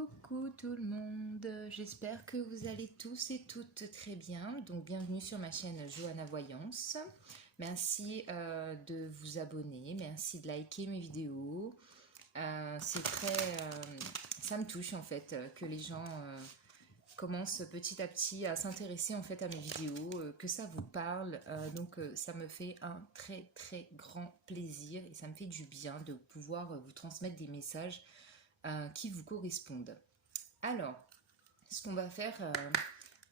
Coucou tout le monde, j'espère que vous allez tous et toutes très bien. Donc bienvenue sur ma chaîne Johanna Voyance. Merci de vous abonner, merci de liker mes vidéos. C'est ça me touche en fait que les gens commencent petit à petit à s'intéresser en fait à mes vidéos, que ça vous parle. Donc ça me fait un très grand plaisir et ça me fait du bien de pouvoir vous transmettre des messages qui vous correspondent. Alors, ce qu'on va faire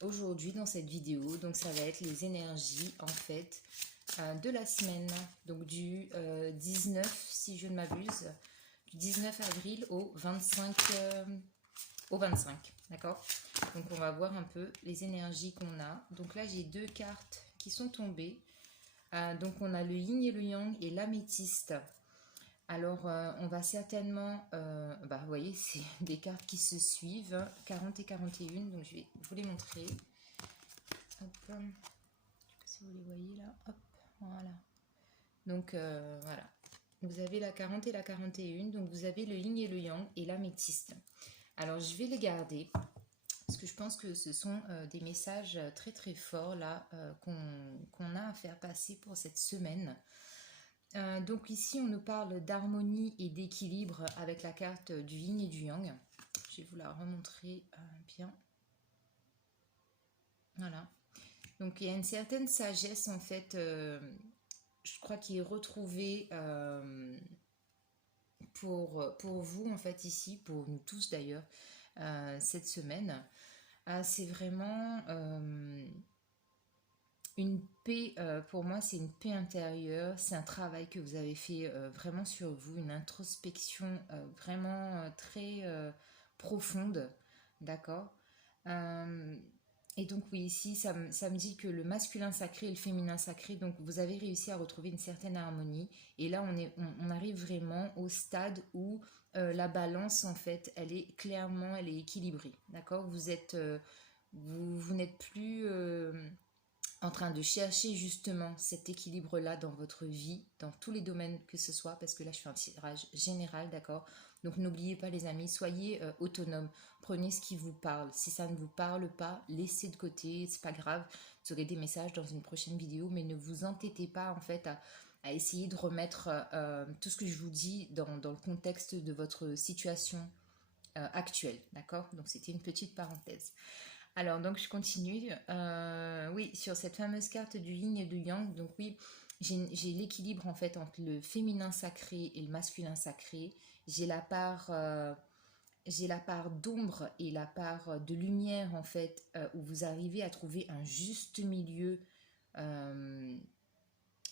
aujourd'hui dans cette vidéo, donc ça va être les énergies en fait de la semaine, donc du 19, si je ne m'abuse, du 19 avril au 25, d'accord? Donc on va voir un peu les énergies qu'on a. Donc là j'ai deux cartes qui sont tombées. Donc on a le yin et le yang et l'améthyste. Alors, on va certainement, vous voyez, c'est des cartes qui se suivent, 40 et 41, donc je vais vous les montrer. Hop, je ne sais pas si vous les voyez là, hop, voilà. Donc, voilà, vous avez la 40 et la 41, donc vous avez le yin et le yang et l'améthyste. Alors, je vais les garder, parce que je pense que ce sont des messages très forts là, qu'on a à faire passer pour cette semaine. Donc ici on nous parle d'harmonie et d'équilibre avec la carte du yin et du yang. Je vais vous la remontrer bien. Voilà. Donc il y a une certaine sagesse en fait, je crois qui est retrouvée pour vous en fait ici, pour nous tous d'ailleurs, cette semaine. C'est vraiment une paix, pour moi, c'est une paix intérieure, c'est un travail que vous avez fait vraiment sur vous, une introspection vraiment très profonde, d'accord. Et donc oui, ici, ça me dit que le masculin sacré et le féminin sacré, donc vous avez réussi à retrouver une certaine harmonie. Et là, on arrive vraiment au stade où la balance, en fait, elle est équilibrée, d'accord. Vous n'êtes plus en train de chercher justement cet équilibre-là dans votre vie, dans tous les domaines que ce soit, parce que là je fais un tirage général, d'accord. Donc n'oubliez pas les amis, soyez autonomes, prenez ce qui vous parle. Si ça ne vous parle pas, laissez de côté, c'est pas grave, vous aurez des messages dans une prochaine vidéo, mais ne vous entêtez pas en fait à essayer de remettre tout ce que je vous dis dans le contexte de votre situation actuelle, d'accord. Donc c'était une petite parenthèse. Alors, donc je continue. Oui, sur cette fameuse carte du yin et du yang, donc oui, j'ai l'équilibre en fait entre le féminin sacré et le masculin sacré. J'ai la part d'ombre et la part de lumière en fait, où vous arrivez à trouver un juste milieu, euh,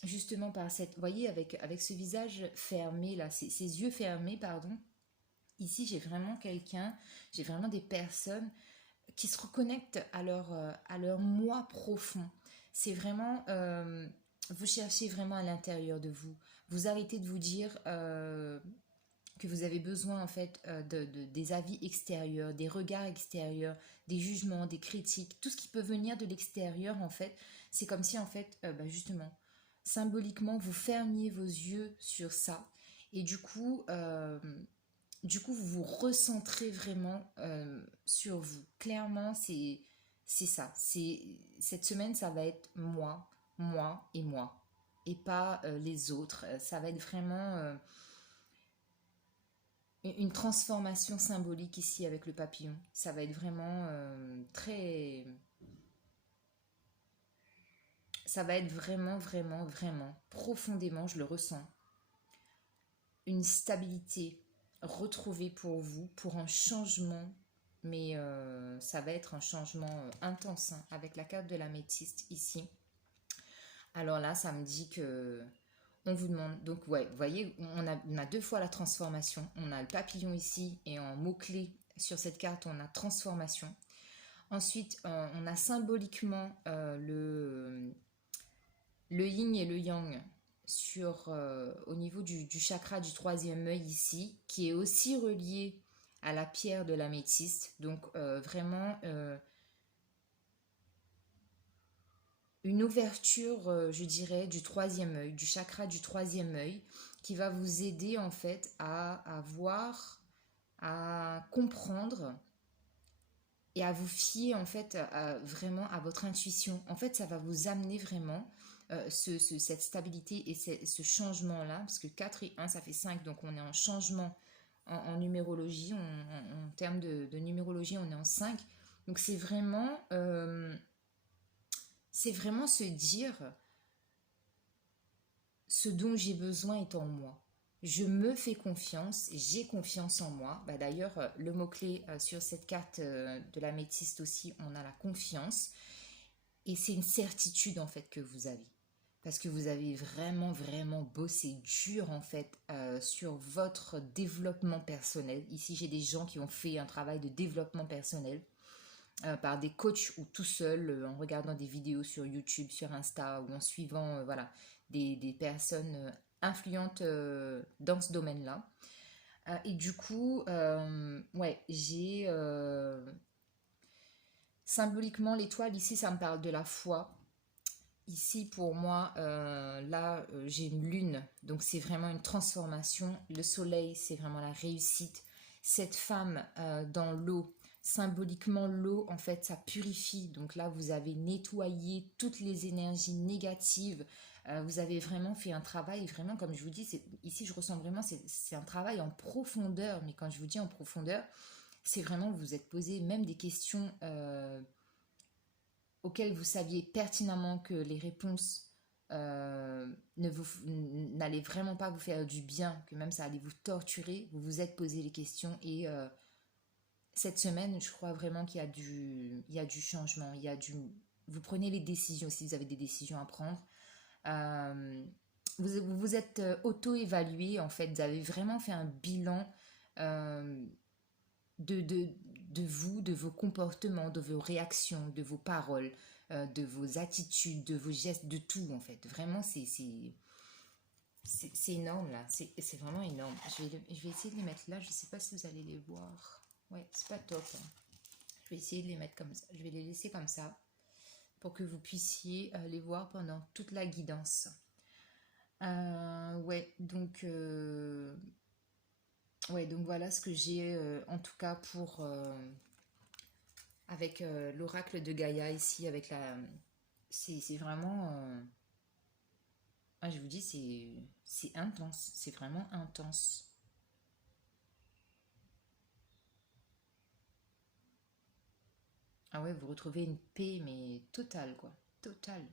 justement par cette, vous voyez, avec ce visage fermé là, ces yeux fermés, pardon. Ici, j'ai vraiment des personnes qui se reconnectent à leur moi profond. C'est vraiment, vous cherchez vraiment à l'intérieur de vous. Vous arrêtez de vous dire que vous avez besoin en fait des avis extérieurs, des regards extérieurs, des jugements, des critiques, tout ce qui peut venir de l'extérieur en fait. C'est comme si en fait, justement, symboliquement, vous fermiez vos yeux sur ça. Et du coup, vous vous recentrez vraiment sur vous. Clairement, c'est ça. Cette semaine, ça va être moi et moi, et pas les autres. Ça va être vraiment une transformation symbolique ici avec le papillon. Ça va être vraiment très... Ça va être vraiment, profondément, je le ressens, une stabilité retrouvée pour vous, pour un changement, mais ça va être un changement intense hein, avec la carte de l'améthyste ici. Alors là, ça me dit que on vous demande, donc ouais, vous voyez, on a deux fois la transformation. On a le papillon ici et en mot-clé sur cette carte, on a transformation. Ensuite, on a symboliquement le yin et le yang au niveau du chakra du troisième œil ici, qui est aussi relié à la pierre de l'améthyste. Donc vraiment une ouverture, je dirais, du troisième œil, du chakra du troisième œil, qui va vous aider en fait à voir à comprendre et à vous fier en fait vraiment à votre intuition. En fait, ça va vous amener vraiment cette stabilité et ce changement-là, parce que 4 et 1, ça fait 5, donc on est en changement en numérologie, en termes de numérologie, on est en 5. Donc c'est vraiment se dire, ce dont j'ai besoin est en moi. Je me fais confiance, j'ai confiance en moi. Bah, d'ailleurs, le mot-clé sur cette carte de la métiste aussi, on a la confiance. Et c'est une certitude en fait que vous avez. Parce que vous avez vraiment, vraiment bossé dur en fait sur votre développement personnel. Ici, j'ai des gens qui ont fait un travail de développement personnel par des coachs ou tout seul, en regardant des vidéos sur YouTube, sur Insta ou en suivant voilà, des personnes influentes dans ce domaine-là. Et du coup, ouais, j'ai symboliquement l'étoile ici, ça me parle de la foi. Ici, pour moi, là, j'ai une lune, donc c'est vraiment une transformation. Le soleil, c'est vraiment la réussite. Cette femme dans l'eau, symboliquement, l'eau, en fait, ça purifie. Donc là, vous avez nettoyé toutes les énergies négatives. Vous avez vraiment fait un travail, vraiment, comme je vous dis, ici, je ressens vraiment, c'est un travail en profondeur. Mais quand je vous dis en profondeur, c'est vraiment, vous vous êtes posé même des questions auxquelles vous saviez pertinemment que les réponses n'allaient vraiment pas vous faire du bien, que même ça allait vous torturer, vous vous êtes posé les questions et cette semaine, je crois vraiment il y a du changement, vous prenez les décisions si vous avez des décisions à prendre. Euh, vous vous êtes auto-évalué en fait, vous avez vraiment fait un bilan euh, de, de, de vous, de vos comportements, de vos réactions, de vos paroles, de vos attitudes, de vos gestes, de tout en fait. Vraiment, c'est énorme là, c'est vraiment énorme. Je vais essayer de les mettre là, je ne sais pas si vous allez les voir. Ouais, c'est pas top, hein. Je vais essayer de les mettre comme ça, je vais les laisser comme ça pour que vous puissiez les voir pendant toute la guidance. Ouais, donc voilà ce que j'ai en tout cas pour avec l'oracle de Gaïa ici, avec la. C'est vraiment. Ah, je vous dis, c'est intense. C'est vraiment intense. Ah ouais, vous retrouvez une paix, mais totale, quoi. Totale.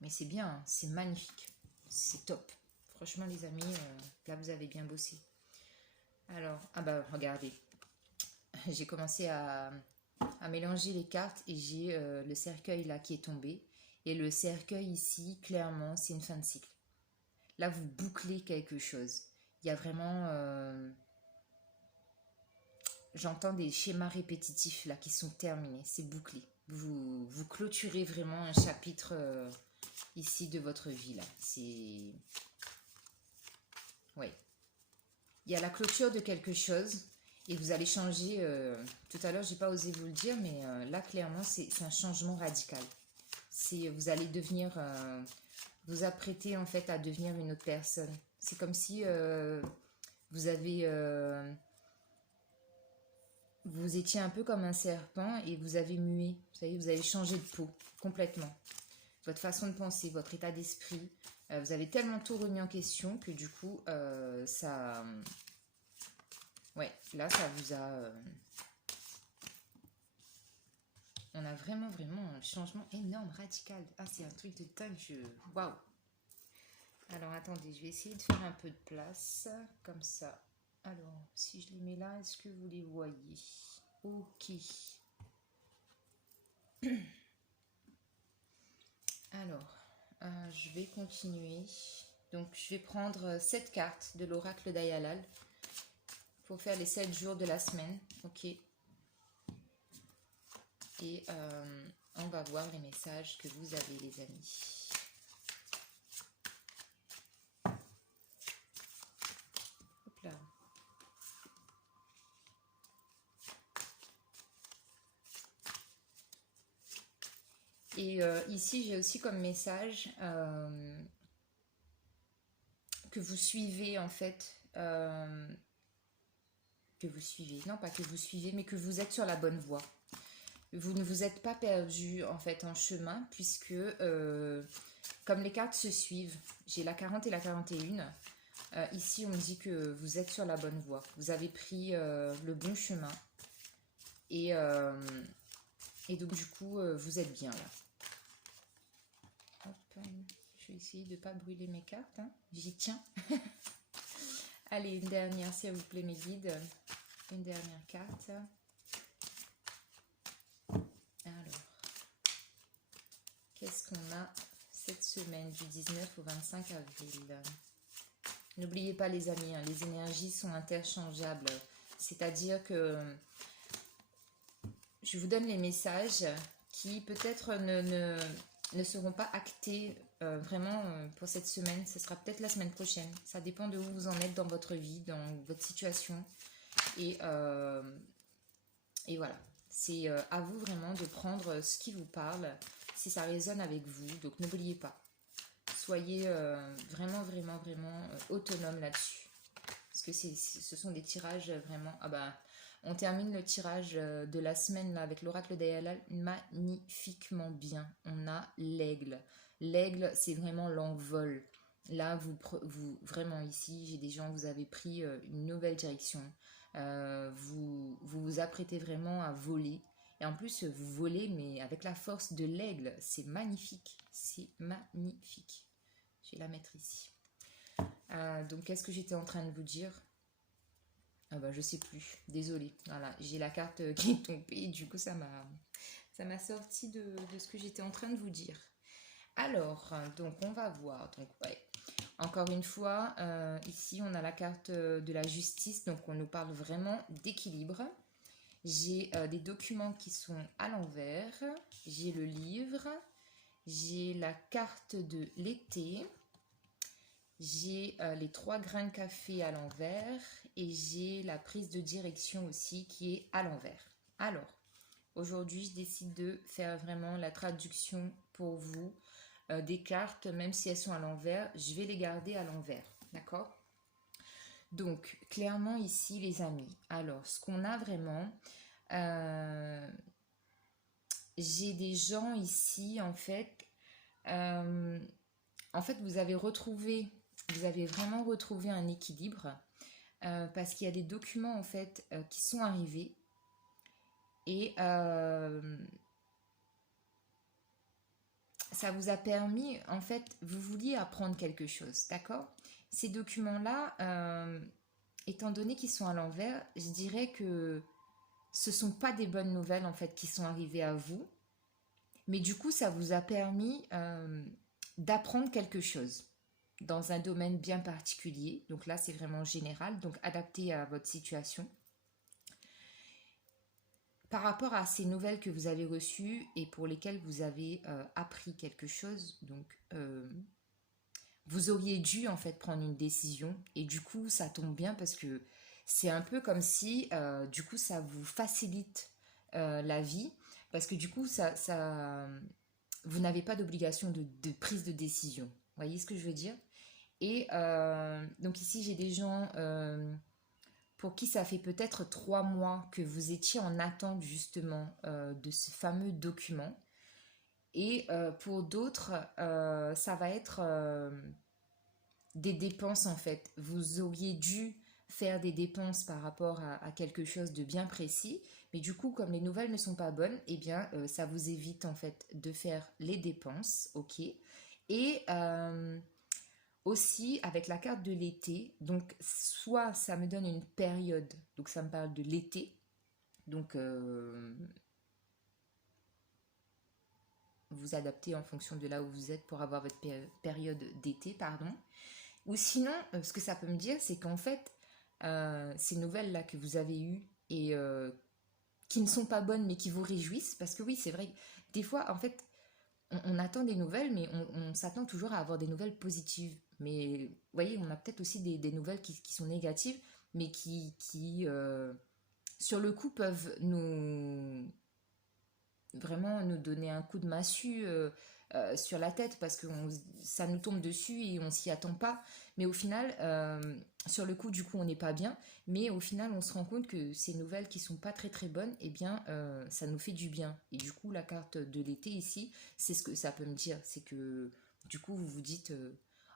Mais c'est bien, hein, c'est magnifique. C'est top. Franchement, les amis, là, vous avez bien bossé. Alors, ah bah, regardez. J'ai commencé à mélanger les cartes et j'ai le cercueil là qui est tombé. Et le cercueil ici, clairement, c'est une fin de cycle. Là, vous bouclez quelque chose. Il y a vraiment, j'entends des schémas répétitifs là qui sont terminés. C'est bouclé. Vous clôturez vraiment un chapitre ici de votre vie là. C'est, ouais. Il y a la clôture de quelque chose et vous allez changer. Tout à l'heure, j'ai pas osé vous le dire, mais là, clairement, c'est un changement radical. C'est, vous allez devenir, vous apprêter en fait à devenir une autre personne. C'est comme si vous avez vous étiez un peu comme un serpent et vous avez mué. Vous savez, vous avez changé de peau complètement. Votre façon de penser, votre état d'esprit, vous avez tellement tout remis en question que du coup, ça, ouais, là, ça vous a, on a vraiment, vraiment un changement énorme, radical. Ah, c'est un truc de dingue. Waouh. Alors, attendez, je vais essayer de faire un peu de place, comme ça. Alors, si je les mets là, est-ce que vous les voyez? Ok. Alors, je vais continuer. Donc, je vais prendre 7 cartes de l'oracle d'Ayalal pour faire les 7 jours de la semaine. Ok. Et on va voir les messages que vous avez, les amis. Hop là. Et ici, j'ai aussi comme message que vous suivez en fait que vous suivez. Non, pas que vous suivez, mais que vous êtes sur la bonne voie. Vous ne vous êtes pas perdu en fait en chemin, puisque comme les cartes se suivent, j'ai la 40 et la 41. Ici, on me dit que vous êtes sur la bonne voie. Vous avez pris le bon chemin. Et donc, du coup, vous êtes bien là. Hop, je vais essayer de ne pas brûler mes cartes. Hein. J'y tiens. Allez, une dernière, s'il vous plaît, mes guides. Une dernière carte. Alors, qu'est-ce qu'on a cette semaine du 19 au 25 avril? N'oubliez pas les amis, hein, les énergies sont interchangeables. C'est-à-dire que je vous donne les messages qui peut-être ne seront pas actés vraiment pour cette semaine. Ce sera peut-être la semaine prochaine. Ça dépend de où vous en êtes dans votre vie, dans votre situation. Et voilà. C'est à vous vraiment de prendre ce qui vous parle, si ça résonne avec vous. Donc n'oubliez pas. Soyez vraiment, vraiment, vraiment autonome là-dessus. Parce que ce sont des tirages vraiment... Ah bah, on termine le tirage de la semaine là, avec l'oracle d'Ayala magnifiquement bien. On a l'aigle. L'aigle, c'est vraiment l'envol. Là, vous vraiment ici, j'ai des gens, vous avez pris une nouvelle direction. Vous apprêtez vraiment à voler. Et en plus, vous volez, mais avec la force de l'aigle. C'est magnifique. C'est magnifique. Je vais la mettre ici. Donc, qu'est-ce que j'étais en train de vous dire? Ah bah, je sais plus. Désolée. Voilà, j'ai la carte qui est tombée. Du coup, ça m'a sorti de ce que j'étais en train de vous dire. Alors, donc, on va voir. Donc, ouais. Encore une fois, ici, on a la carte de la justice. Donc, on nous parle vraiment d'équilibre. J'ai des documents qui sont à l'envers. J'ai le livre. J'ai la carte de l'été. J'ai les 3 grains de café à l'envers. Et j'ai la prise de direction aussi qui est à l'envers. Alors, aujourd'hui, je décide de faire vraiment la traduction pour vous des cartes, même si elles sont à l'envers. Je vais les garder à l'envers. D'accord? Donc, clairement ici, les amis. Alors, ce qu'on a vraiment... j'ai des gens ici, en fait... vous avez vraiment retrouvé un équilibre parce qu'il y a des documents, en fait, qui sont arrivés et ça vous a permis, en fait, vous vouliez apprendre quelque chose, d'accord? Ces documents-là, étant donné qu'ils sont à l'envers, je dirais que ce ne sont pas des bonnes nouvelles en fait qui sont arrivées à vous, mais du coup ça vous a permis d'apprendre quelque chose dans un domaine bien particulier. Donc là c'est vraiment général, donc adapté à votre situation. Par rapport à ces nouvelles que vous avez reçues et pour lesquelles vous avez appris quelque chose, donc vous auriez dû en fait prendre une décision et du coup ça tombe bien parce que c'est un peu comme si du coup ça vous facilite la vie parce que du coup vous n'avez pas d'obligation de prise de décision. Vous voyez ce que je veux dire? Et donc ici j'ai des gens pour qui ça fait peut-être 3 mois que vous étiez en attente justement de ce fameux document. Et pour d'autres, ça va être des dépenses en fait. Vous auriez dû faire des dépenses par rapport à quelque chose de bien précis. Mais du coup, comme les nouvelles ne sont pas bonnes, eh bien, ça vous évite en fait de faire les dépenses, ok. Et aussi avec la carte de l'été, donc soit ça me donne une période, donc ça me parle de l'été, donc vous adaptez en fonction de là où vous êtes pour avoir votre période d'été, pardon. Ou sinon, ce que ça peut me dire, c'est qu'en fait, ces nouvelles-là que vous avez eues et qui ne sont pas bonnes mais qui vous réjouissent, parce que oui, c'est vrai, des fois, en fait, on attend des nouvelles, mais on s'attend toujours à avoir des nouvelles positives. Mais vous voyez, on a peut-être aussi des nouvelles qui sont négatives, mais qui sur le coup, peuvent vraiment nous donner un coup de massue sur la tête parce que ça nous tombe dessus et on s'y attend pas. Mais au final, sur le coup, du coup, on n'est pas bien. Mais au final, on se rend compte que ces nouvelles qui sont pas très très bonnes, eh bien, ça nous fait du bien. Et du coup, la carte de l'été ici, c'est ce que ça peut me dire. C'est que du coup, vous vous dites,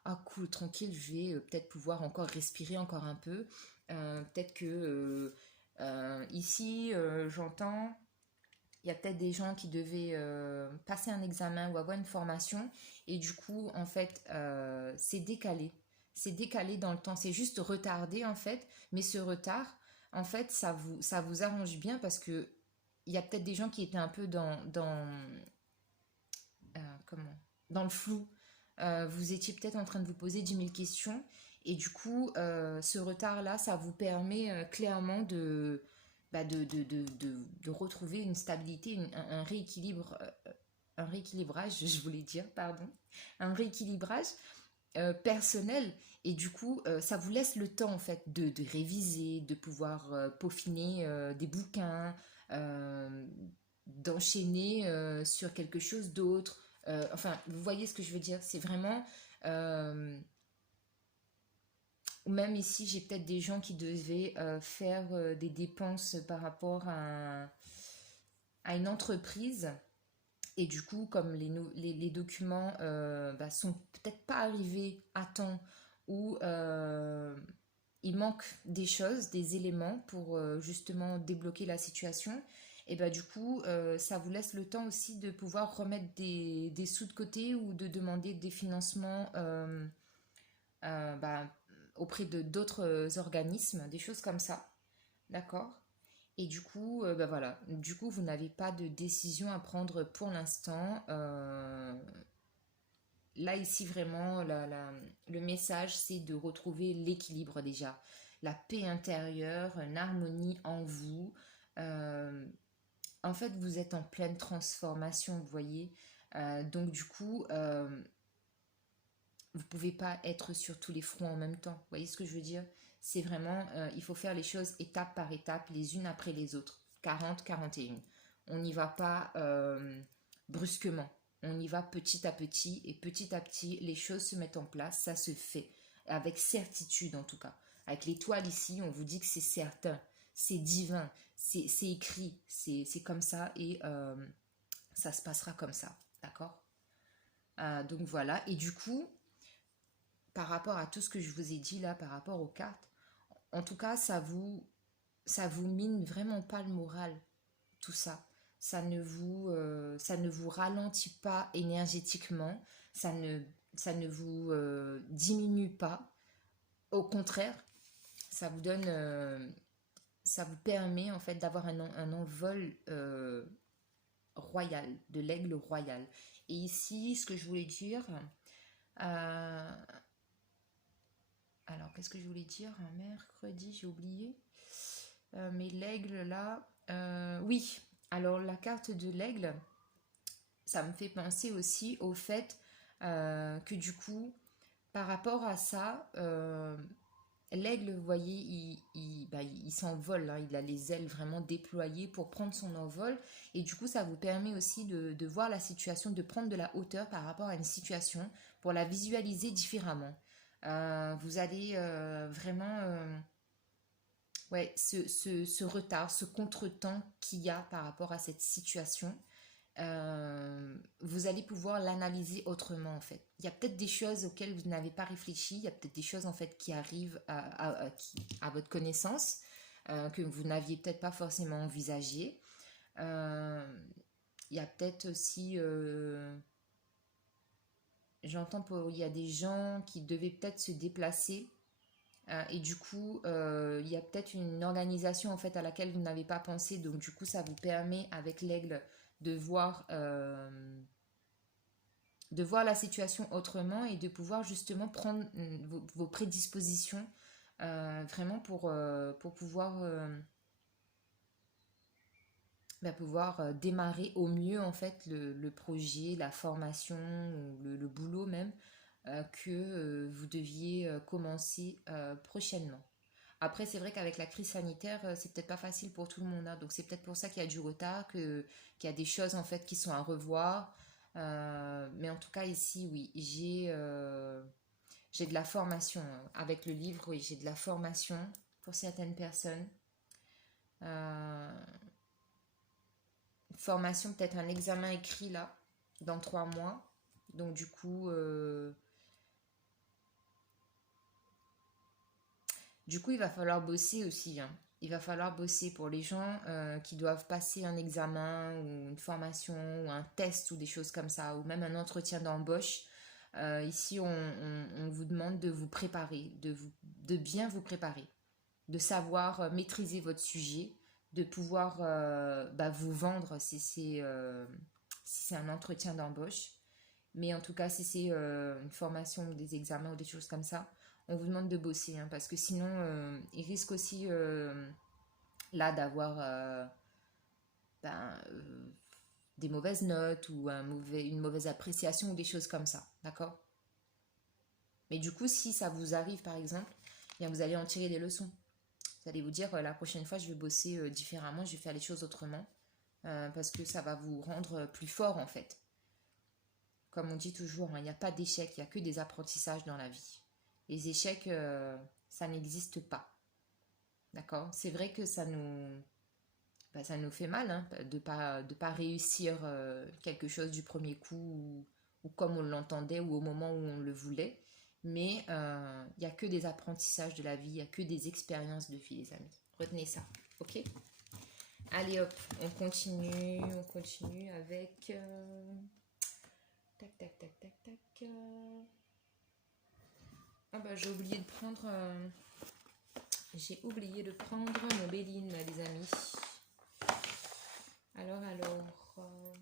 ah cool, tranquille, je vais peut-être pouvoir encore respirer encore un peu. Peut-être que ici, j'entends, il y a peut-être des gens qui devaient passer un examen ou avoir une formation et du coup, en fait, c'est décalé. C'est décalé dans le temps, c'est juste retardé en fait, mais ce retard, en fait, ça vous arrange bien parce que il y a peut-être des gens qui étaient un peu comment, dans le flou. Vous étiez peut-être en train de vous poser 10 000 questions et du coup, ce retard-là, ça vous permet clairement de retrouver une stabilité, un rééquilibre, un rééquilibrage, je voulais dire, pardon, un rééquilibrage personnel. Et du coup, ça vous laisse le temps en fait de réviser, de pouvoir peaufiner des bouquins, euh, d'enchaîner sur quelque chose d'autre. Enfin, vous voyez ce que je veux dire. C'est vraiment... euh, ou même ici, j'ai peut-être des gens qui devaient faire des dépenses par rapport à une entreprise. Et du coup, comme les documents bah, sont peut-être pas arrivés à temps ou il manque des choses, des éléments pour justement débloquer la situation, et bah du coup, ça vous laisse le temps aussi de pouvoir remettre des sous de côté ou de demander des financements bah, auprès de d'autres organismes, des choses comme ça. D'accord? Et du coup, bah voilà. Du coup, vous n'avez pas de décision à prendre pour l'instant. Là, ici, vraiment, le message, c'est de retrouver l'équilibre déjà. La paix intérieure, une harmonie en vous. Euh, En fait, vous êtes en pleine transformation, vous voyez. Donc, du coup, vous pouvez pas être sur tous les fronts en même temps. Vous voyez ce que je veux dire? C'est vraiment, il faut faire les choses étape par étape, les unes après les autres. 40, 41. On n'y va pas brusquement. On y va petit à petit, les choses se mettent en place, ça se fait. Avec certitude en tout cas. Avec l'étoile ici, on vous dit que c'est certain, c'est divin, c'est écrit, c'est comme ça et ça se passera comme ça. D'accord? Donc voilà. Et du coup, par rapport à tout ce que je vous ai dit là, par rapport aux cartes, en tout cas, ça vous mine vraiment pas le moral, tout ça. Ça ne vous ralentit pas énergétiquement, ça ne, ça ne vous diminue pas. Au contraire, ça vous donne, ça vous permet en fait d'avoir un envol royal, de l'aigle royal. Et ici, ce que je voulais dire, euh, alors, qu'est-ce que je voulais dire? Un mercredi, j'ai oublié. Mais l'aigle, là... oui, alors la carte de l'aigle, ça me fait penser aussi au fait que du coup, par rapport à ça, l'aigle, vous voyez, bah, il s'envole, hein, il a les ailes vraiment déployées pour prendre son envol. Et du coup, ça vous permet aussi de voir la situation, de prendre de la hauteur par rapport à une situation pour la visualiser différemment. Vous allez vraiment, ouais, ce retard, ce contretemps qu'il y a par rapport à cette situation, vous allez pouvoir l'analyser autrement en fait. Il y a peut-être des choses auxquelles vous n'avez pas réfléchi, il y a peut-être des choses en fait qui arrivent à votre connaissance que vous n'aviez peut-être pas forcément envisagé. Euh, il y a peut-être aussi, j'entends il y a des gens qui devaient peut-être se déplacer et du coup, il y a peut-être une organisation en fait à laquelle vous n'avez pas pensé. Donc du coup, ça vous permet avec l'aigle de de voir la situation autrement et de pouvoir justement prendre vos prédispositions vraiment pour pouvoir, bah, pouvoir démarrer au mieux en fait le projet, la formation ou le boulot même que vous deviez commencer prochainement. Après, c'est vrai qu'avec la crise sanitaire, c'est peut-être pas facile pour tout le monde, hein. Donc c'est peut-être pour ça qu'il y a du retard, qu'il y a des choses en fait qui sont à revoir. Mais en tout cas, ici, oui, j'ai de la formation. Avec le livre, oui, j'ai de la formation pour certaines personnes. Euh, Formation, peut-être un examen écrit là, dans 3 mois. Donc du coup, il va falloir bosser aussi, hein. Il va falloir bosser pour les gens qui doivent passer un examen ou une formation ou un test ou des choses comme ça, ou même un entretien d'embauche. Ici, on vous demande de vous préparer, de bien vous préparer, de savoir maîtriser votre sujet, de pouvoir vous vendre si c'est un entretien d'embauche. Mais en tout cas, si c'est une formation ou des examens ou des choses comme ça, on vous demande de bosser, hein, parce que sinon, il risque aussi là d'avoir ben, des mauvaises notes ou une mauvaise appréciation ou des choses comme ça, d'accord? Mais du coup, si ça vous arrive par exemple, eh bien, vous allez en tirer des leçons. Vous allez vous dire, la prochaine fois, je vais bosser différemment, je vais faire les choses autrement, parce que ça va vous rendre plus fort en fait. Comme on dit toujours, hein, il n'y a pas d'échec, il n'y a que des apprentissages dans la vie. Les échecs, ça n'existe pas. D'accord? C'est vrai que ça nous fait mal, hein, de pas réussir quelque chose du premier coup ou comme on l'entendait ou au moment où on le voulait. Mais il n'y a que des apprentissages de la vie, il n'y a que des expériences de vie, les amis. Retenez ça, ok? Allez hop, on continue avec... tac, tac, tac, tac, tac. Ah bah j'ai oublié de prendre mon Béline, les amis. Alors,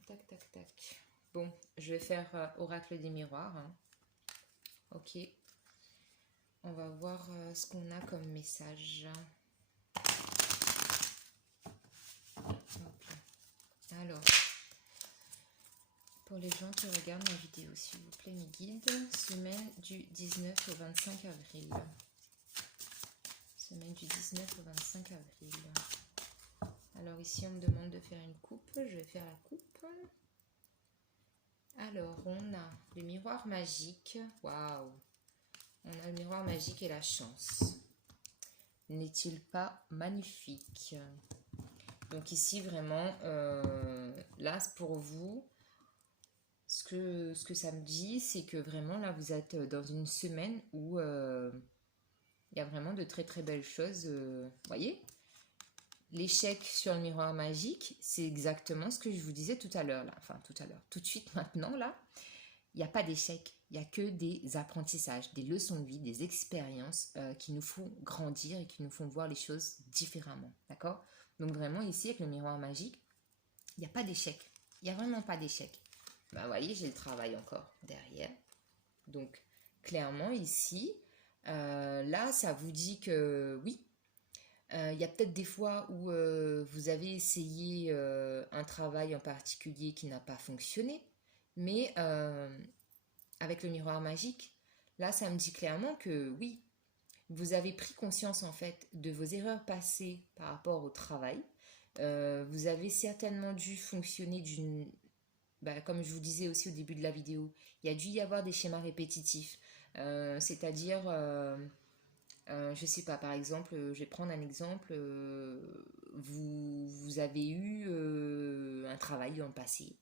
tac, tac, tac. Bon, je vais faire oracle des miroirs, hein. Ok. On va voir ce qu'on a comme message. Ok. Alors, pour les gens qui regardent ma vidéo, s'il vous plaît, mes guides, semaine du 19 au 25 avril. Semaine du 19 au 25 avril. Alors ici, on me demande de faire une coupe. Je vais faire la coupe. Alors, on a le miroir magique. Waouh! On a le miroir magique et la chance. N'est-il pas magnifique? Donc ici, vraiment, là, pour vous, ce que ça me dit, c'est que vraiment, là, vous êtes dans une semaine où il y a vraiment de très très belles choses. Voyez? L'échec sur le miroir magique, c'est exactement ce que je vous disais tout à l'heure, là. Enfin, tout à l'heure. Tout de suite, maintenant, là. Il n'y a pas d'échec, il n'y a que des apprentissages, des leçons de vie, des expériences qui nous font grandir et qui nous font voir les choses différemment. D'accord? Donc vraiment ici avec le miroir magique, il n'y a pas d'échec. Il n'y a vraiment pas d'échec. Bah, vous voyez, j'ai le travail encore derrière. Donc clairement ici, là ça vous dit que oui, il y a peut-être des fois où vous avez essayé un travail en particulier qui n'a pas fonctionné, mais avec le miroir magique, là, ça me dit clairement que oui, vous avez pris conscience en fait de vos erreurs passées par rapport au travail. Vous avez certainement dû fonctionner comme je vous disais aussi au début de la vidéo, il y a dû y avoir des schémas répétitifs. C'est-à-dire, je sais pas, par exemple, je vais prendre un exemple, vous avez eu un travail dans le passé,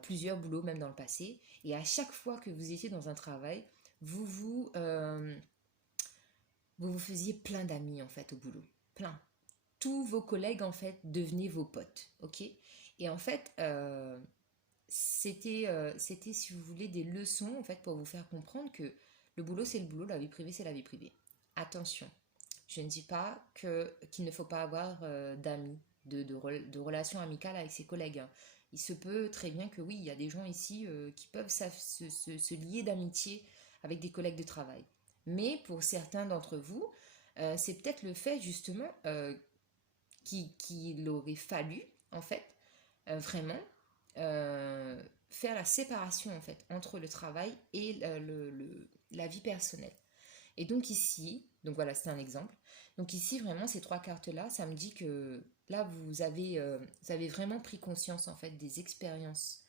plusieurs boulots même dans le passé, et à chaque fois que vous étiez dans un travail, vous vous, euh, vous vous faisiez plein d'amis en fait au boulot, plein. Tous vos collègues en fait devenaient vos potes, ok? Et en fait, c'était si vous voulez des leçons en fait pour vous faire comprendre que le boulot c'est le boulot, la vie privée c'est la vie privée. Attention, je ne dis pas qu'il ne faut pas avoir d'amis, de relations amicales avec ses collègues, hein. Il se peut très bien que oui, il y a des gens ici qui peuvent se lier d'amitié avec des collègues de travail. Mais pour certains d'entre vous, c'est peut-être le fait justement qu'il aurait fallu, en fait, vraiment euh, faire la séparation en fait entre le travail et la vie personnelle. Et donc ici, donc voilà, c'est un exemple. Donc ici, vraiment, ces trois cartes-là, ça me dit que là, vous avez vraiment pris conscience en fait des expériences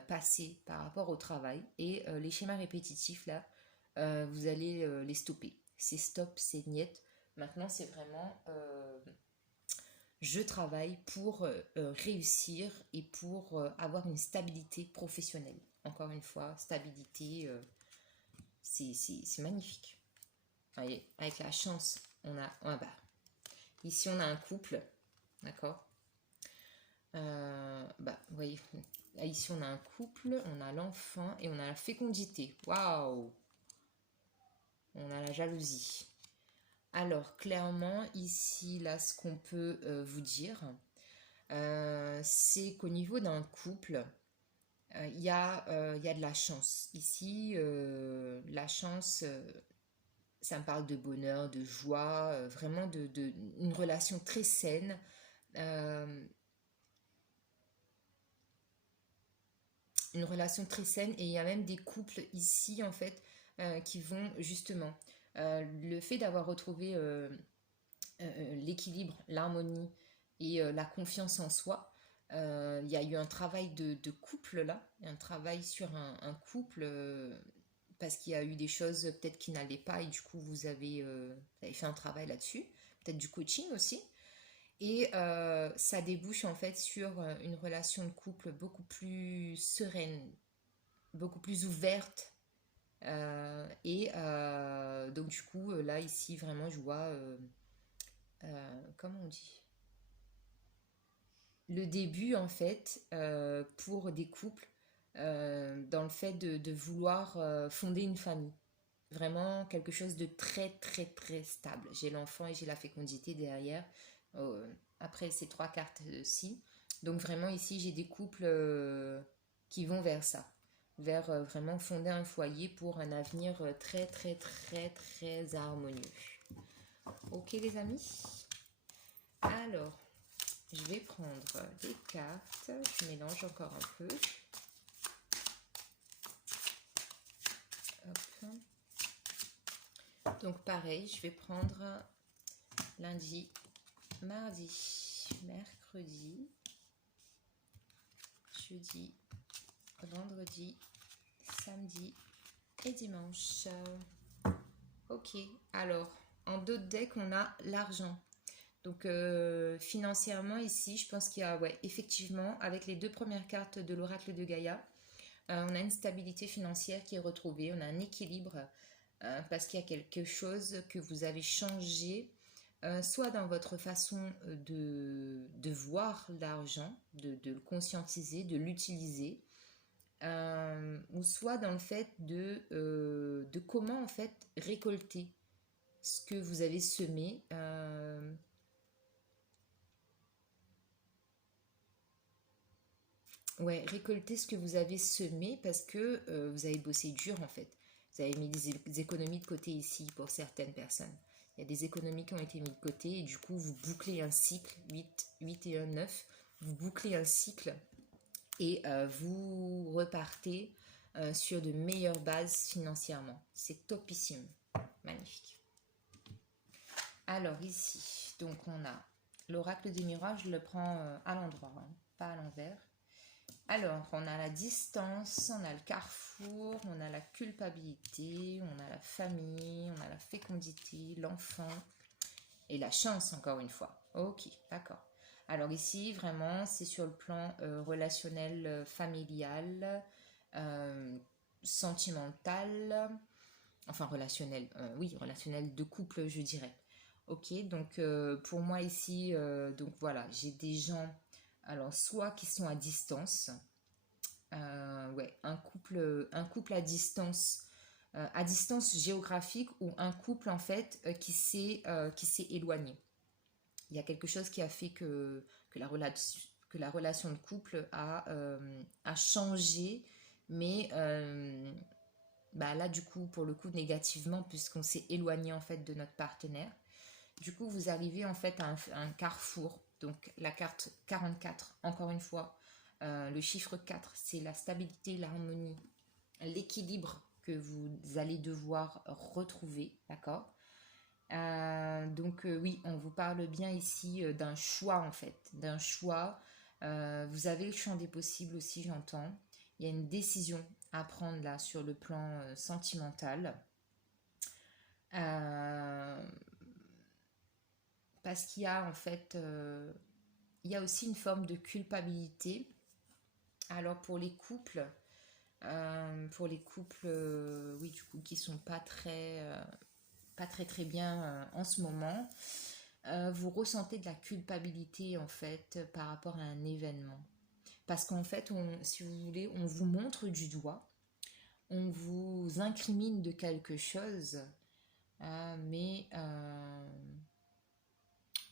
passé par rapport au travail. Et les schémas répétitifs, là, vous allez les stopper. C'est stop, c'est niet. Maintenant, c'est vraiment je travaille pour réussir et pour avoir une stabilité professionnelle. Encore une fois, stabilité, c'est magnifique. Voyez, avec la chance, bah, ici on a un couple, d'accord. Vous voyez, là, ici on a un couple, on a l'enfant et on a la fécondité. Waouh! On a la jalousie. Alors, clairement, ici, là, ce qu'on peut vous dire, c'est qu'au niveau d'un couple, il y a de la chance. Ici, la chance, ça me parle de bonheur, de joie, vraiment une relation très saine. euh, une relation très saine et il y a même des couples ici en fait qui vont justement le fait d'avoir retrouvé l'équilibre, l'harmonie et la confiance en soi. Il y a eu un travail de couple là, un travail sur couple parce qu'il y a eu des choses peut-être qui n'allaient pas et du coup vous avez fait un travail là-dessus, peut-être du coaching aussi. Et ça débouche en fait sur une relation de couple beaucoup plus sereine, beaucoup plus ouverte. Donc du coup, là ici vraiment je vois, comment on dit, le début en fait pour des couples dans le fait de vouloir fonder une famille. Vraiment quelque chose de très très très stable. J'ai l'enfant et j'ai la fécondité derrière. Après ces trois cartes-ci. Donc vraiment ici j'ai des couples qui vont vers ça. Vers vraiment fonder un foyer pour un avenir très très très très harmonieux. Ok les amis. Alors, je vais prendre des cartes. Je mélange encore un peu. Hop. Donc pareil, je vais prendre lundi, mardi, mercredi, jeudi, vendredi, samedi et dimanche. Ok, alors en d'autres decks, on a l'argent. Donc financièrement ici, je pense qu'il y a, ouais, effectivement, avec les deux premières cartes de l'oracle de Gaïa, on a une stabilité financière qui est retrouvée, on a un équilibre parce qu'il y a quelque chose que vous avez changé, soit dans votre façon de voir l'argent, de le conscientiser, de l'utiliser, ou soit dans le fait de comment en fait récolter ce que vous avez semé. Ouais, récolter ce que vous avez semé parce que vous avez bossé dur en fait. Vous avez mis des économies de côté ici pour certaines personnes. Il y a des économies qui ont été mises de côté et du coup vous bouclez un cycle, 8 et 1, 9. Vous bouclez un cycle et vous repartez sur de meilleures bases financièrement. C'est topissime. Magnifique. Alors ici, donc on a l'oracle des mirages, je le prends à l'endroit, hein, pas à l'envers. Alors, on a la distance, on a le carrefour, on a la culpabilité, on a la famille, on a la fécondité, l'enfant et la chance, encore une fois. Ok, d'accord. Alors ici, vraiment, c'est sur le plan relationnel, familial, euh, sentimental, enfin relationnel, oui, relationnel de couple, je dirais. Ok, donc pour moi ici, donc voilà, j'ai des gens, alors soit qui sont à distance, ouais, un couple à distance géographique ou un couple en fait qui s'est éloigné. Il y a quelque chose qui a fait que la relation de couple a changé, mais bah là du coup pour le coup négativement puisqu'on s'est éloigné en fait de notre partenaire. Du coup vous arrivez en fait à un carrefour, donc la carte 44 encore une fois. Le chiffre 4 c'est la stabilité, l'harmonie, l'équilibre que vous allez devoir retrouver, d'accord. Donc oui, on vous parle bien ici d'un choix en fait, d'un choix. Vous avez le champ des possibles aussi, j'entends. Il y a une décision à prendre là sur le plan sentimental. Euh, Parce qu'il y a en fait, il y a aussi une forme de culpabilité. Alors pour les couples, oui, du coup, qui sont pas très très bien en ce moment, vous ressentez de la culpabilité en fait par rapport à un événement. Parce qu'en fait, si vous voulez, on vous montre du doigt, on vous incrimine de quelque chose, mais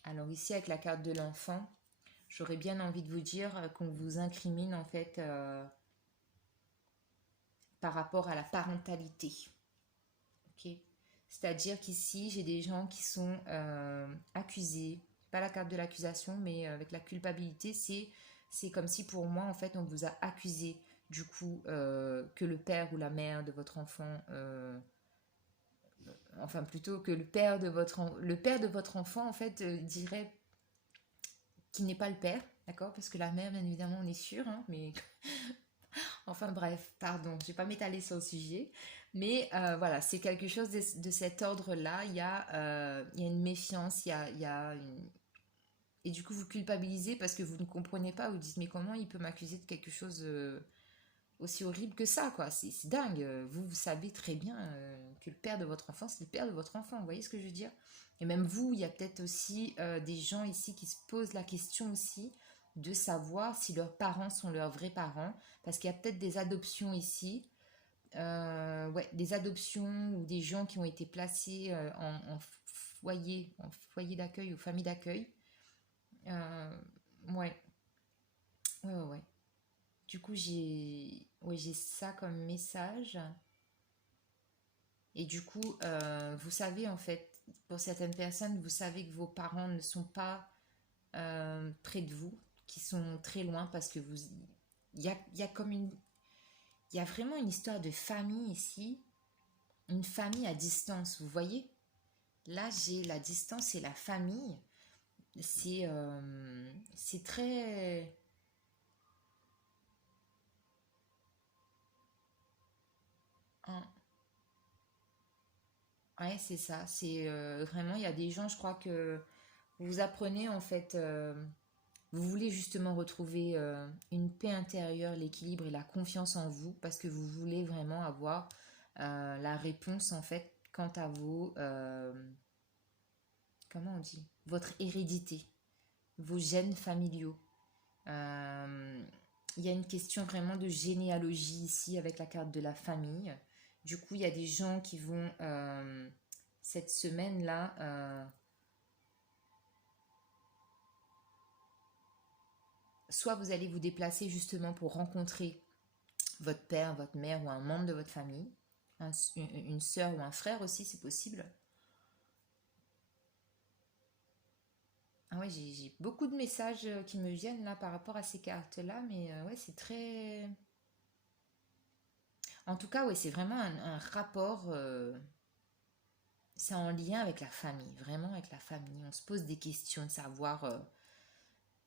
alors ici avec la carte de l'enfant, j'aurais bien envie de vous dire qu'on vous incrimine en fait par rapport à la parentalité. Ok. C'est-à-dire qu'ici, j'ai des gens qui sont accusés, pas la carte de l'accusation, mais avec la culpabilité, c'est comme si pour moi, en fait, on vous a accusé du coup que le père ou la mère de votre enfant, enfin plutôt que le père de votre enfant, en fait, dirait qu'il n'est pas le père, d'accord? Parce que la mère, bien évidemment, on est sûr, hein, mais enfin bref, pardon, je ne vais pas m'étaler sur le sujet. Mais voilà, c'est quelque chose de cet ordre-là. Il y a une méfiance, il y a une... Et du coup, vous culpabilisez parce que vous ne comprenez pas. Vous dites, mais comment il peut m'accuser de quelque chose aussi horrible que ça, quoi? C'est dingue. Vous savez très bien que le père de votre enfant, c'est le père de votre enfant. Vous voyez ce que je veux dire? Et même vous, il y a peut-être aussi des gens ici qui se posent la question aussi de savoir si leurs parents sont leurs vrais parents. Parce qu'il y a peut-être des adoptions ici. Ouais, des adoptions ou des gens qui ont été placés en foyer d'accueil ou famille d'accueil. Euh, ouais, ouais. Du coup, j'ai ça comme message. Et du coup, vous savez, en fait, pour certaines personnes, vous savez que vos parents ne sont pas près de vous, qui sont très loin parce que vous... il y a comme une... Il y a vraiment une histoire de famille ici, une famille à distance, vous voyez? Là, j'ai la distance et la famille. C'est très... hein, ouais, c'est ça. C'est vraiment, il y a des gens, je crois que vous apprenez en fait, vous voulez justement retrouver une paix intérieure, l'équilibre et la confiance en vous parce que vous voulez vraiment avoir la réponse en fait quant à vos, comment on dit, votre hérédité, vos gènes familiaux. Euh, il y a une question vraiment de généalogie ici avec la carte de la famille. Du coup, il y a des gens qui vont cette semaine-là, soit vous allez vous déplacer justement pour rencontrer votre père, votre mère ou un membre de votre famille, une sœur ou un frère aussi, c'est possible. Ah ouais, j'ai beaucoup de messages qui me viennent là par rapport à ces cartes-là, mais ouais, c'est très... En tout cas, ouais, c'est vraiment un rapport, c'est en lien avec la famille, vraiment avec la famille. On se pose des questions de savoir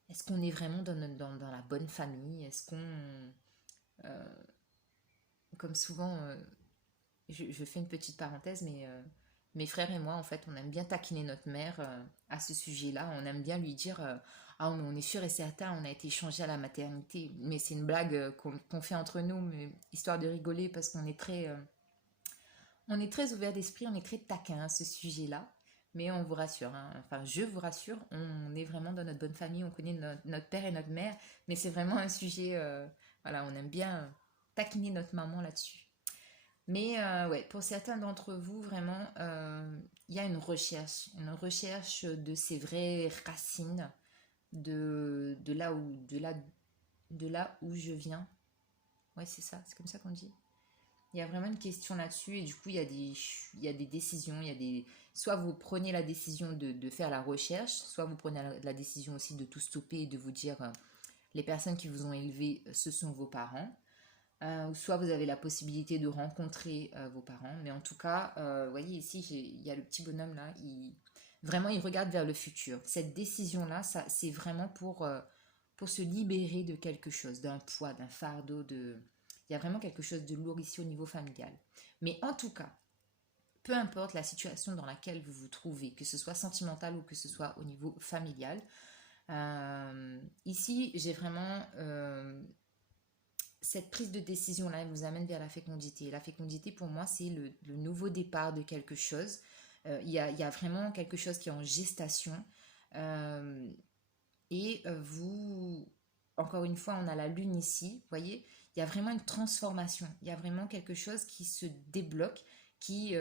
est-ce qu'on est vraiment dans la bonne famille? Est-ce qu'on, comme souvent, je fais une petite parenthèse, mais mes frères et moi, en fait, on aime bien taquiner notre mère à ce sujet-là. On aime bien lui dire ah, on est sûr et certain, on a été changé à la maternité. Mais c'est une blague qu'on fait entre nous, mais histoire de rigoler parce qu'on est on est très ouvert d'esprit, on est très taquin à ce sujet-là. Mais on vous rassure, hein. Enfin, je vous rassure, on est vraiment dans notre bonne famille, on connaît notre père et notre mère, mais c'est vraiment un sujet, voilà, on aime bien taquiner notre maman là-dessus. Mais ouais, pour certains d'entre vous, vraiment, il y a une recherche de ces vraies racines, de là où je viens. Ouais, c'est ça, c'est comme ça qu'on dit. Il y a vraiment une question là-dessus et du coup, il y a des décisions, soit vous prenez la décision de faire la recherche, soit vous prenez la décision aussi de tout stopper et de vous dire les personnes qui vous ont élevé, ce sont vos parents. Ou soit vous avez la possibilité de rencontrer vos parents. Mais en tout cas, vous voyez ici, il y a le petit bonhomme là, vraiment il regarde vers le futur. Cette décision-là, c'est vraiment pour se libérer de quelque chose, d'un poids, d'un fardeau, y a vraiment quelque chose de lourd ici au niveau familial. Mais en tout cas, peu importe la situation dans laquelle vous vous trouvez, que ce soit sentimental ou que ce soit au niveau familial, ici, j'ai vraiment cette prise de décision-là, elle vous amène vers la fécondité. La fécondité, pour moi, c'est le nouveau départ de quelque chose. Il y a vraiment quelque chose qui est en gestation. Euh, vous, encore une fois, on a la lune ici, vous voyez, il y a vraiment une transformation. Il y a vraiment quelque chose qui se débloque, qui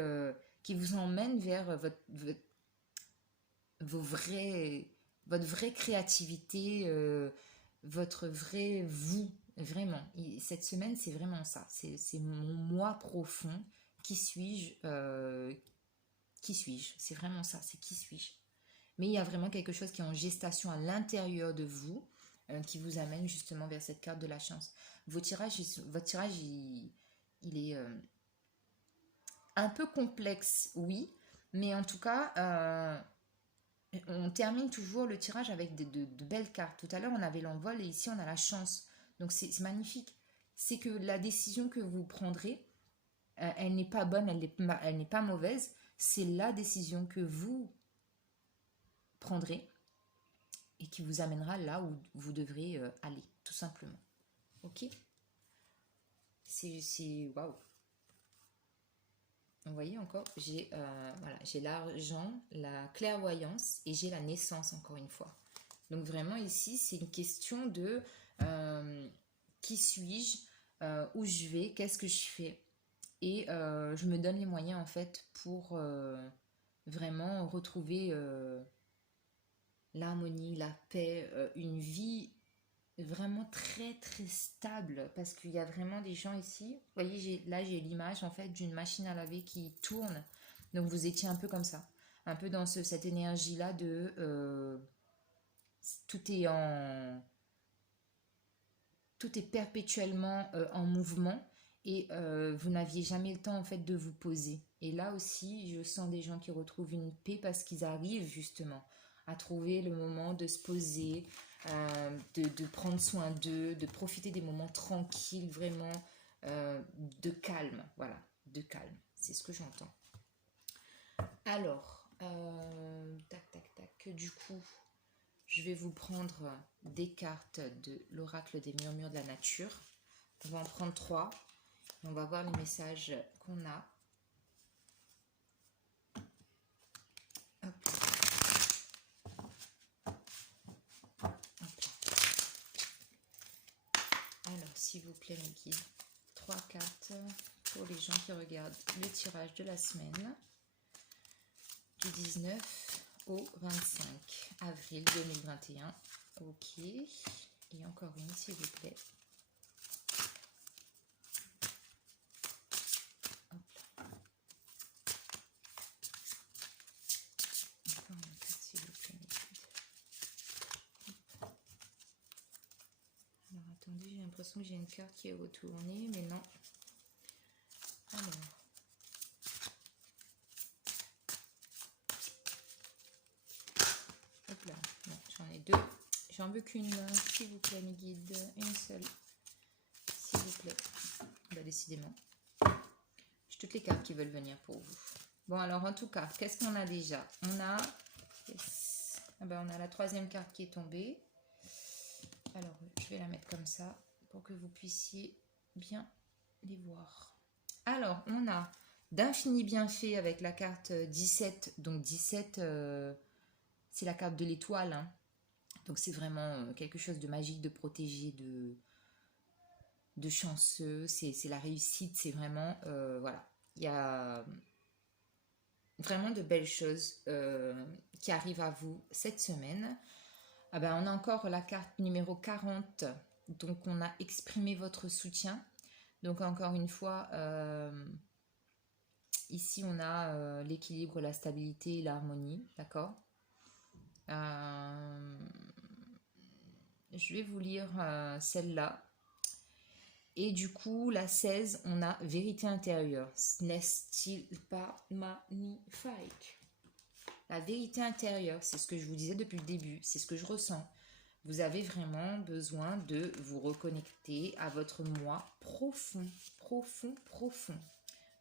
vous emmène vers vos vrais, votre vraie créativité, votre vrai vous, vraiment. Cette semaine, c'est vraiment ça. C'est mon moi profond. Qui suis-je Qui suis-je? C'est vraiment ça, c'est qui suis-je? Mais il y a vraiment quelque chose qui est en gestation à l'intérieur de vous qui vous amène justement vers cette carte de la chance. Votre tirage, il est un peu complexe, oui, mais en tout cas, on termine toujours le tirage avec de belles cartes. Tout à l'heure, on avait l'envol et ici, on a la chance. Donc, c'est magnifique. C'est que la décision que vous prendrez, elle n'est pas bonne, elle n'est pas mauvaise. C'est la décision que vous prendrez et qui vous amènera là où vous devrez aller, tout simplement. Ok? C'est waouh! Vous voyez encore, j'ai l'argent, la clairvoyance et j'ai la naissance encore une fois. Donc vraiment ici, c'est une question de qui suis-je, où je vais, qu'est-ce que je fais. Et je me donne les moyens en fait pour vraiment retrouver l'harmonie, la paix, une vie vraiment très très stable parce qu'il y a vraiment des gens ici. Vous voyez, là j'ai l'image en fait d'une machine à laver qui tourne. Donc vous étiez un peu comme ça, un peu dans cette énergie là de tout est en tout est perpétuellement en mouvement et vous n'aviez jamais le temps en fait de vous poser. Et là aussi, je sens des gens qui retrouvent une paix parce qu'ils arrivent justement à trouver le moment de se poser, de prendre soin d'eux, de profiter des moments tranquilles, vraiment de calme. Voilà, de calme. C'est ce que j'entends. Alors, tac, tac, tac. Du coup, je vais vous prendre des cartes de l'oracle des murmures de la nature. On va en prendre 3. On va voir les messages qu'on a. Hop. Alors, s'il vous plaît, mes guides, 3 cartes pour les gens qui regardent le tirage de la semaine du 19 au 25 avril 2021. Ok. Et encore une, s'il vous plaît. Attendez, j'ai l'impression que j'ai une carte qui est retournée, mais non. Alors. Hop là. Non, j'en ai 2. J'en veux qu'une, s'il vous plaît, mes guides. Une seule. S'il vous plaît. Bah, décidément. J'ai toutes les cartes qui veulent venir pour vous. Bon, alors, en tout cas, qu'est-ce qu'on a déjà? On a... Yes. Ah ben, on a la 3e carte qui est tombée. Alors, je vais la mettre comme ça pour que vous puissiez bien les voir. Alors, on a d'infini bienfaits avec la carte 17. Donc, 17, c'est la carte de l'étoile. Hein. Donc, c'est vraiment quelque chose de magique, de protégé, de chanceux. C'est la réussite. C'est vraiment... voilà. Il y a vraiment de belles choses qui arrivent à vous cette semaine. Ah ben, on a encore la carte numéro 40, donc on a exprimé votre soutien. Donc encore une fois, ici on a l'équilibre, la stabilité et l'harmonie, d'accord. Je vais vous lire celle-là. Et du coup, la 16, on a vérité intérieure. N'est-il pas magnifique? La vérité intérieure, c'est ce que je vous disais depuis le début, c'est ce que je ressens. Vous avez vraiment besoin de vous reconnecter à votre moi profond, profond, profond.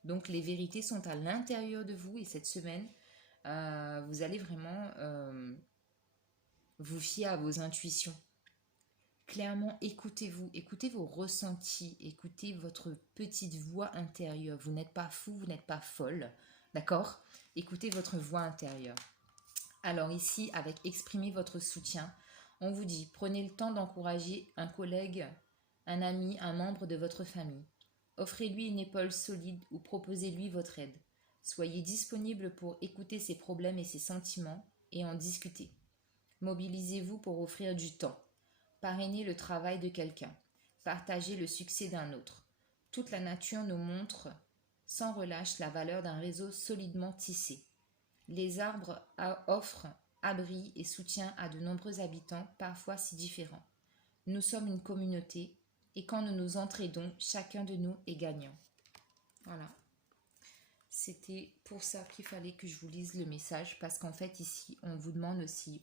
Donc les vérités sont à l'intérieur de vous et cette semaine, vous allez vraiment vous fier à vos intuitions. Clairement, écoutez-vous, écoutez vos ressentis, écoutez votre petite voix intérieure. Vous n'êtes pas fou, vous n'êtes pas folle, d'accord? Écoutez votre voix intérieure. Alors ici, avec exprimer votre soutien, on vous dit, prenez le temps d'encourager un collègue, un ami, un membre de votre famille. Offrez-lui une épaule solide ou proposez-lui votre aide. Soyez disponible pour écouter ses problèmes et ses sentiments et en discuter. Mobilisez-vous pour offrir du temps. Parrainez le travail de quelqu'un. Partagez le succès d'un autre. Toute la nature nous montre sans relâche la valeur d'un réseau solidement tissé. Les arbres offrent abri et soutien à de nombreux habitants, parfois si différents. Nous sommes une communauté et quand nous nous entraidons, chacun de nous est gagnant. Voilà. C'était pour ça qu'il fallait que je vous lise le message parce qu'en fait ici, on vous demande aussi,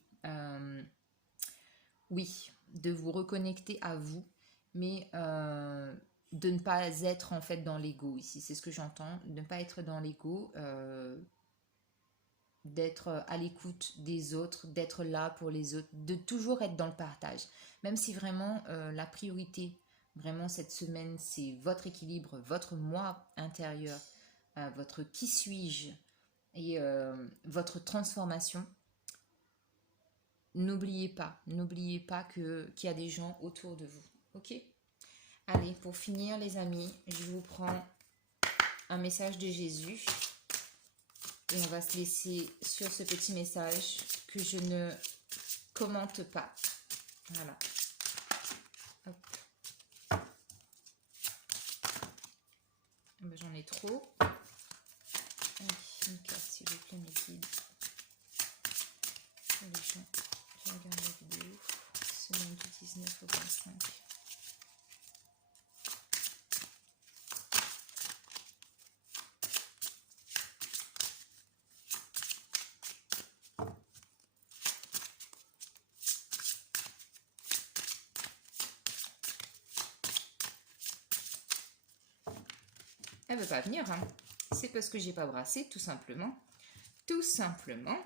oui, de vous reconnecter à vous, mais de ne pas être en fait dans l'ego ici. C'est ce que j'entends, de ne pas être dans l'ego. D'être à l'écoute des autres, d'être là pour les autres, de toujours être dans le partage. Même si vraiment la priorité, vraiment cette semaine, c'est votre équilibre, votre moi intérieur, votre qui suis-je et votre transformation. N'oubliez pas qu'il y a des gens autour de vous. Ok? Allez, pour finir les amis, je vous prends un message de Jésus. Et on va se laisser sur ce petit message que je ne commente pas. Voilà. Hop. Ben, j'en ai trop. Allez, une carte s'il vous plaît, mes guides. Pour les gens qui regardent la vidéo. Semaine du 19 au 25. Elle veut pas venir, hein. C'est parce que j'ai pas brassé, tout simplement. Tout simplement.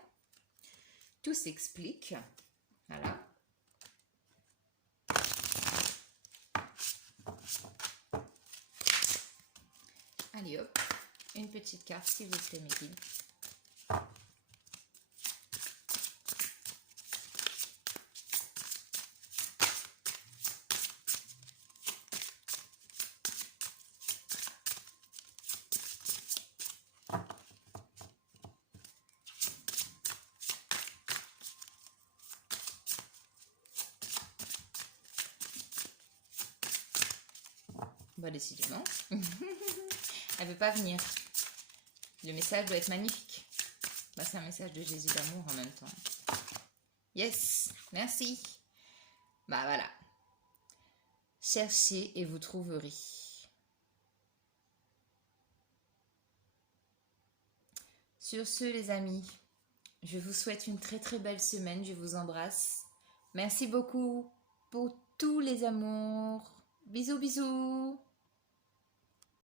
Tout s'explique. Voilà. Allez hop, une petite carte s'il vous plaît mes guides. Bah décidément. Elle veut pas venir. Le message doit être magnifique. Bah, c'est un message de Jésus d'amour en même temps. Yes, merci. Bah voilà. Cherchez et vous trouverez. Sur ce les amis, je vous souhaite une très très belle semaine. Je vous embrasse. Merci beaucoup pour tous les amours. Bisous bisous.